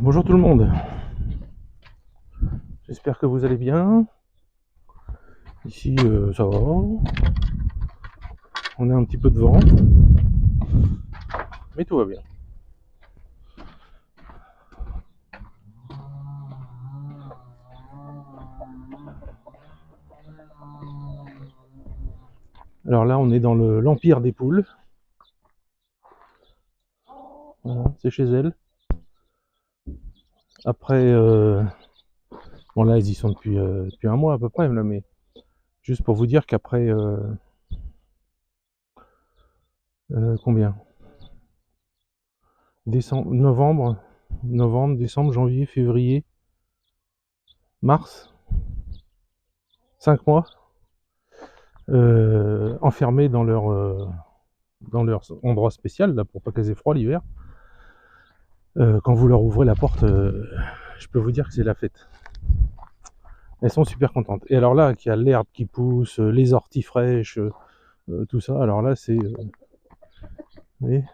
Bonjour tout le monde, j'espère que vous allez bien. Ici ça va, on a un petit peu de vent, mais tout va bien. Alors là on est dans l'empire des poules, voilà, c'est chez elles. Après, bon là ils y sont depuis un mois à peu près, là, mais juste pour vous dire qu'après, combien décembre, novembre, décembre, janvier, février, mars, 5 mois, enfermés dans leur endroit spécial, là, pour pas qu'elles aient froid l'hiver. Quand vous leur ouvrez la porte, je peux vous dire que c'est la fête. Elles sont super contentes. Et alors là, qu'il y a l'herbe qui pousse, les orties fraîches, tout ça, alors là, c'est... vous voyez,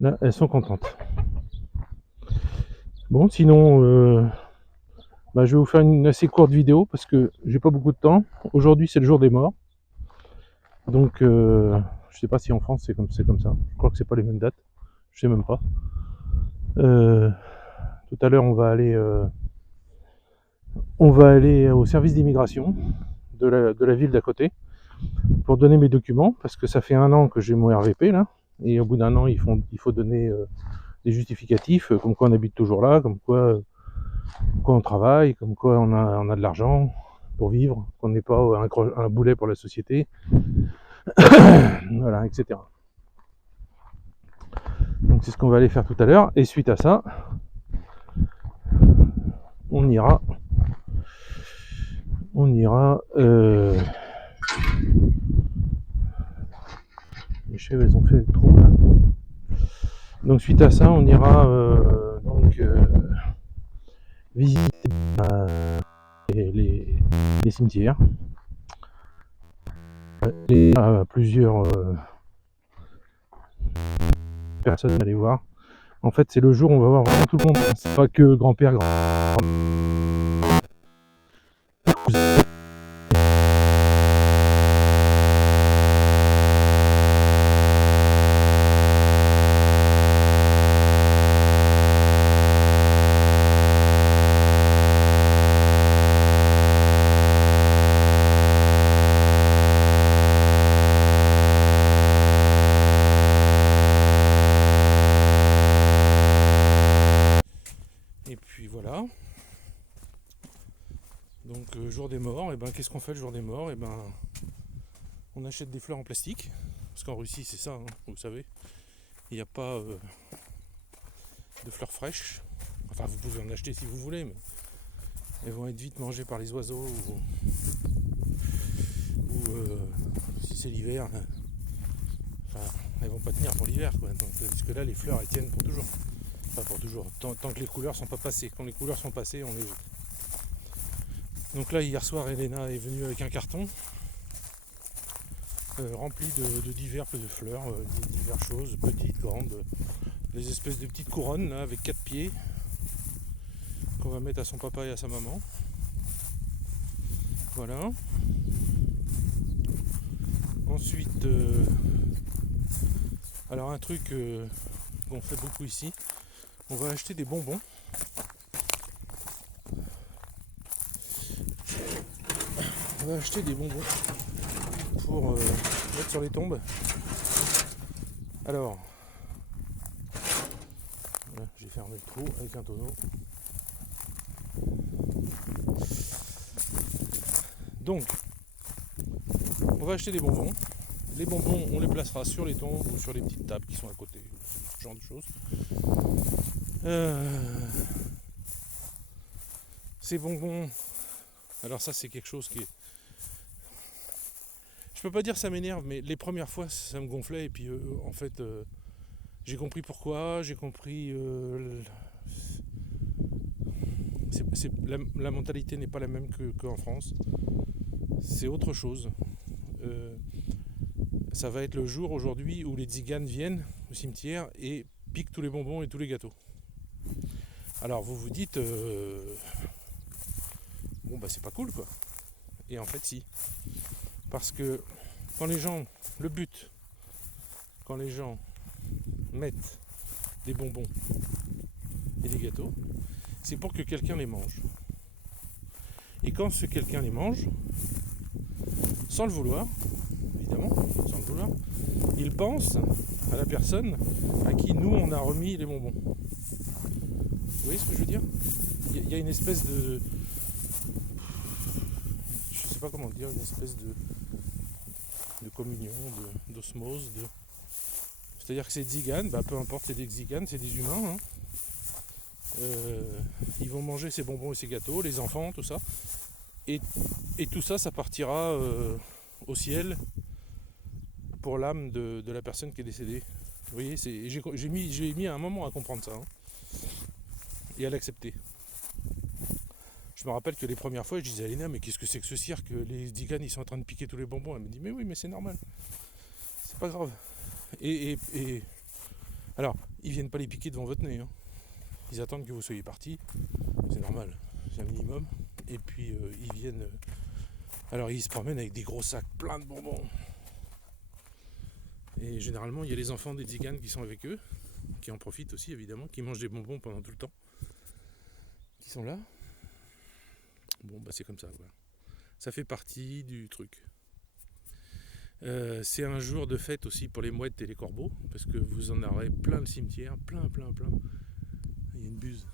là, elles sont contentes. Bon, sinon, je vais vous faire une assez courte vidéo parce que j'ai pas beaucoup de temps. Aujourd'hui, c'est le jour des morts. Donc, je sais pas si en France c'est comme ça. Je crois que c'est pas les mêmes dates. Je sais même pas. Tout à l'heure, on va aller au service d'immigration de la ville d'à côté pour donner mes documents parce que ça fait 1 an que j'ai mon RVP là. Et au bout d'1 an, il faut donner des justificatifs, comme quoi on habite toujours là, comme quoi on travaille, comme quoi on a de l'argent pour vivre, qu'on n'est pas un boulet pour la société, voilà, etc. Donc c'est ce qu'on va aller faire tout à l'heure. Et suite à ça, on ira, les chèvres, elles ont fait le trou là. Donc suite à ça, on ira visiter les cimetières. Et plusieurs personnes à aller voir. En fait, c'est le jour où on va voir vraiment tout le monde. C'est pas que grand-père, et puis voilà. Donc jour des morts, et ben qu'est-ce qu'on fait le jour des morts? Et ben on achète des fleurs en plastique, parce qu'en Russie c'est ça, hein, vous savez, il n'y a pas de fleurs fraîches. Enfin, vous pouvez en acheter si vous voulez, mais elles vont être vite mangées par les oiseaux ou si c'est l'hiver, enfin, elles vont pas tenir pour l'hiver, quoi. Donc, parce que là, les fleurs elles tiennent pour toujours. Enfin, pour toujours, tant que les couleurs sont pas passées. Quand les couleurs sont passées, on les jette. Donc là, hier soir, Elena est venue avec un carton rempli de divers de fleurs, diverses choses, petites, grandes, des espèces de petites couronnes là avec 4 pieds qu'on va mettre à son papa et à sa maman. Voilà. Ensuite, alors un truc qu'on fait beaucoup ici, on va acheter des bonbons. On va acheter des bonbons pour mettre sur les tombes. Alors, voilà, j'ai fermé le trou avec un tonneau. Donc, on va acheter des bonbons. Les bonbons, on les placera sur les tombes ou sur les petites tables qui sont à côté, ce genre de choses. Ces bonbons, alors ça c'est quelque chose qui est... Je peux pas dire ça m'énerve, mais les premières fois ça me gonflait et puis en fait j'ai compris pourquoi, j'ai compris... la mentalité n'est pas la même qu'en France. c'est autre chose. Ça va être le jour aujourd'hui où les tziganes viennent au cimetière et piquent tous les bonbons et tous les gâteaux. Alors vous vous dites, bon bah c'est pas cool quoi. Et en fait si. Parce que quand les gens, le but, quand les gens mettent des bonbons et des gâteaux, c'est pour que quelqu'un les mange. Et quand ce quelqu'un les mange, sans le vouloir, évidemment, sans le vouloir, il pense à la personne à qui nous on a remis les bonbons. Vous voyez ce que je veux dire ? Il y a une espèce de... Je sais pas comment dire, une espèce de communion, d'osmose, c'est-à-dire que ces tziganes, peu importe, c'est des tziganes, c'est des humains, hein. Ils vont manger ces bonbons et ces gâteaux, les enfants, tout ça. Et tout ça, ça partira au ciel pour l'âme de la personne qui est décédée. Vous voyez, j'ai mis un moment à comprendre ça, hein, et à l'accepter. Je me rappelle que les premières fois, je disais à Léna, mais qu'est-ce que c'est que ce cirque ? Les tziganes, ils sont en train de piquer tous les bonbons. Elle me dit, mais oui, mais c'est normal. C'est pas grave. Et alors, ils viennent pas les piquer devant votre nez, hein. Ils attendent que vous soyez partis. C'est normal, c'est un minimum. Et puis, ils viennent... alors, ils se promènent avec des gros sacs pleins de bonbons. Et généralement, il y a les enfants des tziganes qui sont avec eux, qui en profitent aussi, évidemment, qui mangent des bonbons pendant tout le temps, qui sont là. Bon, c'est comme ça, quoi. Ça fait partie du truc. C'est un jour de fête aussi pour les mouettes et les corbeaux, parce que vous en aurez plein le cimetière, plein. Il y a une buse.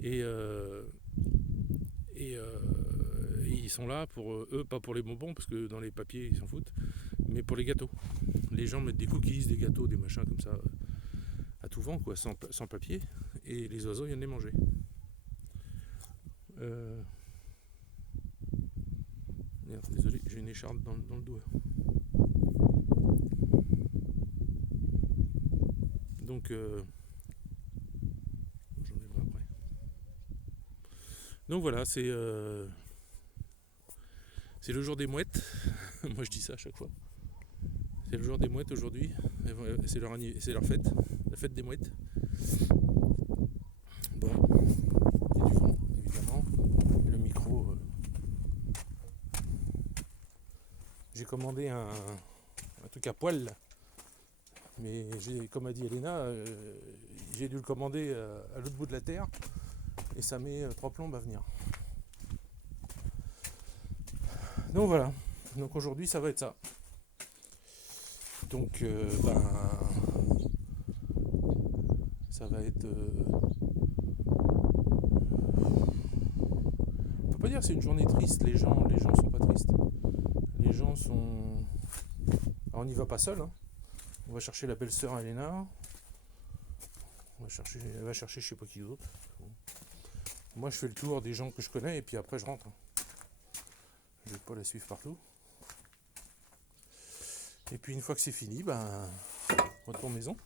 Et ils sont là pour eux, pas pour les bonbons, parce que dans les papiers ils s'en foutent, mais pour les gâteaux. Les gens mettent des cookies, des gâteaux, des machins comme ça, à tout vent, quoi, sans papier, et les oiseaux viennent les manger. Merde, désolé, j'ai une écharpe dans le doigt. Donc, j'en ai pas après. Donc voilà, c'est le jour des mouettes. Moi je dis ça à chaque fois. C'est le jour des mouettes aujourd'hui. C'est leur fête, la fête des mouettes. Bon, il y a du vent, évidemment. Le micro. J'ai commandé un truc à poil, là. Mais comme a dit Elena, j'ai dû le commander à l'autre bout de la terre. Et ça met 3 plombes à venir. Donc voilà. Donc aujourd'hui ça va être ça. Donc ça va être... on peut pas dire que c'est une journée triste. Les gens sont pas tristes. Les gens sont... Alors on n'y va pas seul, hein. On va chercher la belle-sœur Elena. Elle va chercher je sais pas qui d'autre. Moi je fais le tour des gens que je connais et puis après je rentre. Je vais pas la suivre partout. Et puis une fois que c'est fini, on retourne maison.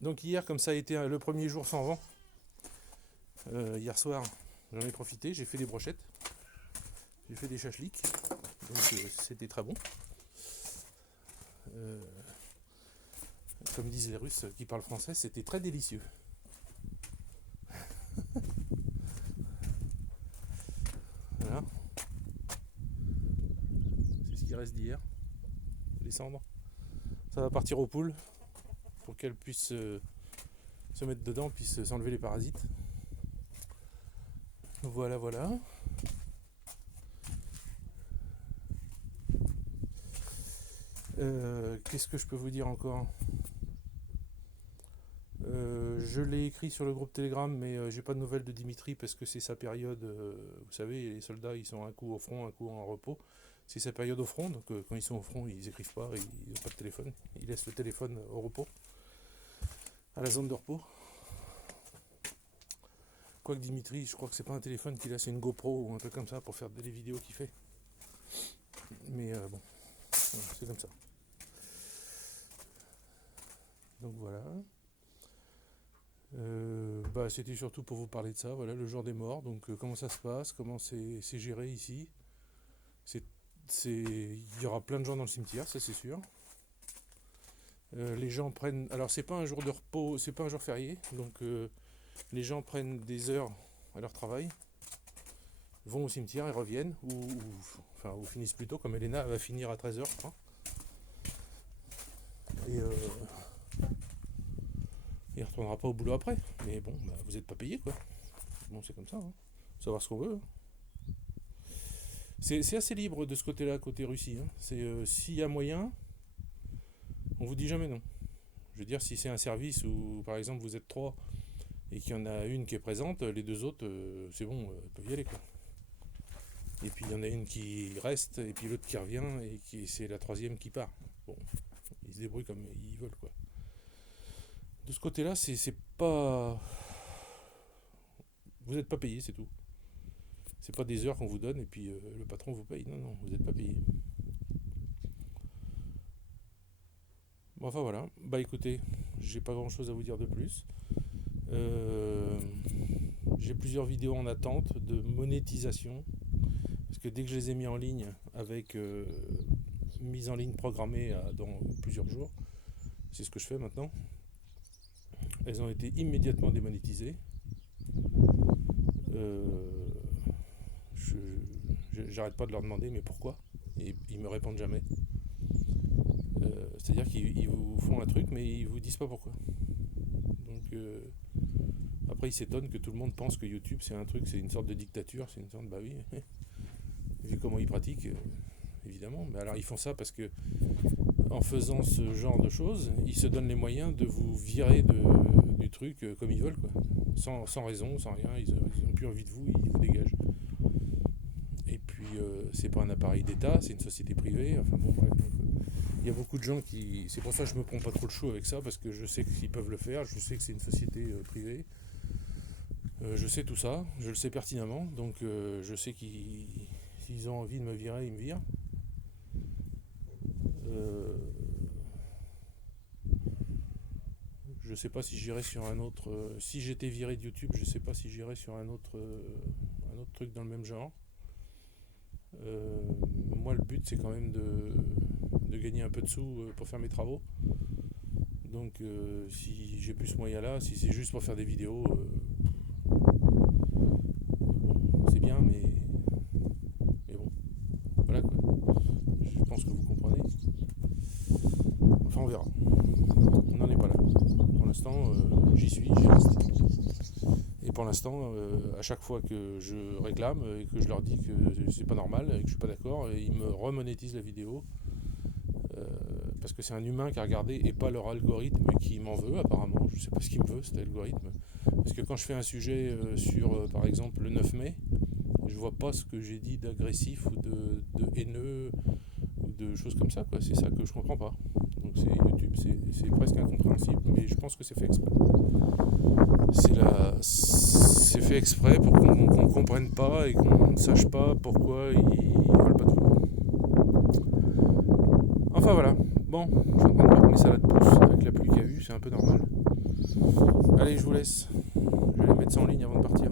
Donc hier, comme ça a été le premier jour sans vent, hier soir, j'en ai profité, j'ai fait des brochettes, j'ai fait des chachliks, donc c'était très bon. Comme disent les Russes qui parlent français, c'était très délicieux. Voilà. C'est ce qui reste d'hier, les cendres. Ça va partir aux poules pour qu'elles puissent se mettre dedans, puissent s'enlever les parasites. Voilà. Qu'est-ce que je peux vous dire encore ? Je l'ai écrit sur le groupe Telegram, mais j'ai pas de nouvelles de Dimitri parce que c'est sa période. Vous savez, les soldats ils sont un coup au front, un coup en repos. C'est sa période au front, donc quand ils sont au front, ils écrivent pas, ils n'ont pas de téléphone. Ils laissent le téléphone au repos, à la zone de repos. Quoique Dimitri, je crois que c'est pas un téléphone qu'il a, c'est une GoPro ou un truc comme ça pour faire des vidéos qu'il fait. Mais bon, c'est comme ça. Donc voilà. C'était surtout pour vous parler de ça, voilà, le jour des morts, donc comment ça se passe, comment c'est géré ici. C'est, il y aura plein de gens dans le cimetière, ça c'est sûr. Les gens prennent, alors c'est pas un jour de repos, c'est pas un jour férié, donc les gens prennent des heures à leur travail, vont au cimetière et reviennent, ou finissent plus tôt, comme Elena va finir à 13h, je crois. Et il retournera pas au boulot après. Mais bon, vous n'êtes pas payé, quoi. Bon, c'est comme ça, hein. Faut savoir ce qu'on veut, hein. C'est assez libre de ce côté-là, côté Russie, hein. S'il y a moyen, on vous dit jamais non. Je veux dire, si c'est un service où, par exemple, vous êtes 3 et qu'il y en a une qui est présente, les 2 autres, c'est bon, peuvent y aller, quoi. Et puis il y en a une qui reste, et puis l'autre qui revient, et c'est la 3e qui part. Bon, ils se débrouillent comme ils veulent, quoi. De ce côté-là, c'est pas... Vous n'êtes pas payé, c'est tout. C'est pas des heures qu'on vous donne, et puis le patron vous paye. Non, non, vous n'êtes pas payé. Bon, enfin voilà. Bah écoutez, j'ai pas grand-chose à vous dire de plus. J'ai plusieurs vidéos en attente de monétisation. Parce que dès que je les ai mis en ligne, avec mise en ligne programmée dans plusieurs jours, c'est ce que je fais maintenant, elles ont été immédiatement démonétisées. J'arrête pas de leur demander mais pourquoi, et ils me répondent jamais. C'est-à-dire qu'ils vous font un truc mais ils vous disent pas pourquoi. Donc après ils s'étonnent que tout le monde pense que YouTube c'est un truc, c'est une sorte de dictature, c'est une sorte bah oui, vu comment ils pratiquent, évidemment. Mais alors ils font ça parce que en faisant ce genre de choses, ils se donnent les moyens de vous virer du truc comme ils veulent, quoi. Sans raison, sans rien, ils n'ont plus envie de vous, ils vous dégagent. Et puis c'est pas un appareil d'État, c'est une société privée, enfin bon bref. Il y a beaucoup de gens qui... C'est pour ça que je me prends pas trop le chou avec ça, parce que je sais qu'ils peuvent le faire, je sais que c'est une société privée. Je sais tout ça, je le sais pertinemment, donc je sais s'ils ont envie de me virer, ils me virent. Je sais pas si j'irai sur un autre... si j'étais viré de YouTube, je sais pas si j'irai sur un autre truc dans le même genre. Moi, le but, c'est quand même de gagner un peu de sous pour faire mes travaux. Donc, si j'ai plus ce moyen-là, si c'est juste pour faire des vidéos, bon, c'est bien, mais bon, voilà quoi. Je pense que vous comprenez. Enfin, on verra. On n'en est pas là. Pour l'instant, j'y reste. Et pour l'instant, à chaque fois que je réclame et que je leur dis que c'est pas normal et que je suis pas d'accord, ils me remonétisent la vidéo. Parce que c'est un humain qui a regardé et pas leur algorithme qui m'en veut apparemment. Je sais pas ce qu'il me veut cet algorithme. Parce que quand je fais un sujet sur par exemple le 9 mai, je vois pas ce que j'ai dit d'agressif ou de haineux ou de choses comme ça, quoi. C'est ça que je comprends pas. Donc c'est YouTube, c'est presque incompréhensible, mais je pense que c'est fait exprès. C'est fait exprès pour qu'on comprenne pas et qu'on ne sache pas pourquoi ils veulent pas de vous. Enfin voilà. Bon, je suis en train de voir mes salades poussent avec la pluie qu'il y a eu, c'est un peu normal. Allez, je vous laisse. Je vais aller mettre ça en ligne avant de partir.